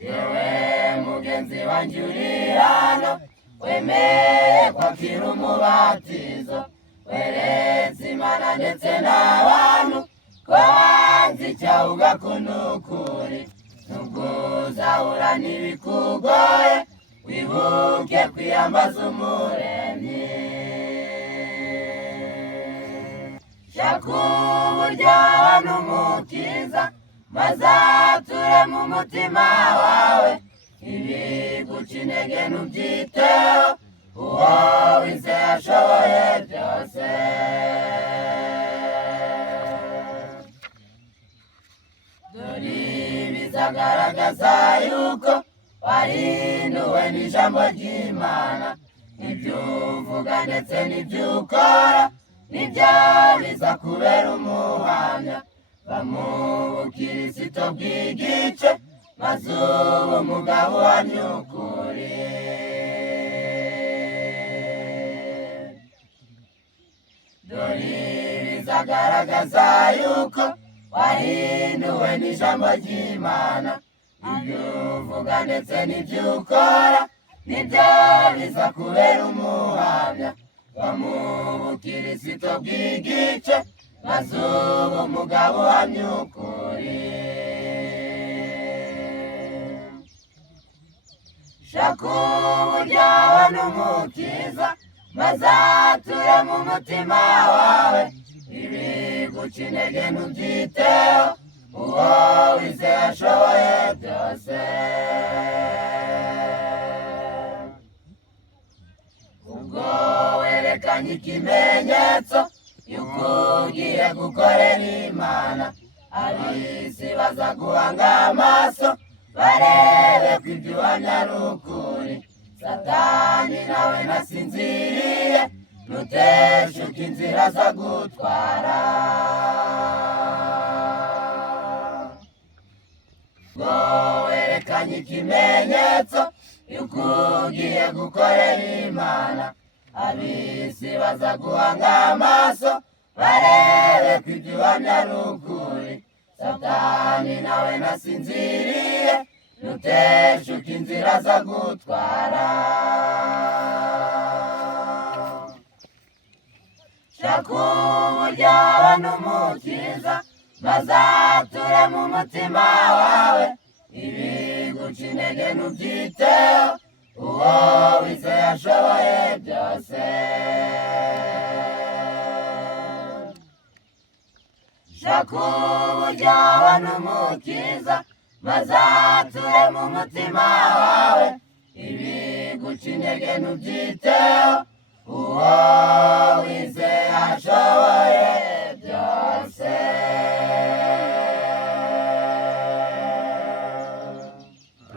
yewe mugenzi wanjye uri hano wemeye kwakira umubatizo weretse Imana ndetse n'abantu ko wanze icyaha ugakunda ukuri nubwo uzahura n'ibikugoye wibuke kwiyambaza umuremyi shaka uburyo wabona umukiza maze ature mu mutima wawe ibiguca intege ntubyiteho uwo wizeye ashoboye byose dore bizagaragaza yuko wahinduwe n'ijambo ry'Imana ibyo uvuga ndetse n'ibyo ukora nibyo biza kubera umuhamya va mu bukirisito bw'igice maze ubu umugabo uhamya ukuri dore bizagaragaza yuko wahinduwe n'ijambo ry'Imana ibyo uvuga ndetse n'ibyo ukora nibyo biza kubera umuhamya va mu bukirisito bw'igice maze ubu umugabo uhamya ukuri shaka uburyo wabona umukiza maze ature mu mutima wawe ibiguca intege ntubyiteho uwo wizeye ashoboye byose ubwo werekanye ikimenyetso yuko ugiye gukorera Imana ab'isi baza guhanga amaso barebe ko ibyo uhamya ari ukuri Satani nawe nasinziriye ntuteshuke inzira zo gutwara ngo werekanye ikimenyetso yuko ugiye gukorera Imana ab'isi baza guhanga amaso barebe ko ibyo uhamya ari ukuri Satani nawe nasinziriye ntuteshuke inzira zo gutwara shaka uburyo wabona umukiza maze ature mu mutima wawe ibiguca intege ntubyiteho uwo wizeye ashoboye byose shaka uburyo wabona umukiza maze ature mu mutima wawe ibiguca intege ntubyiteho uwo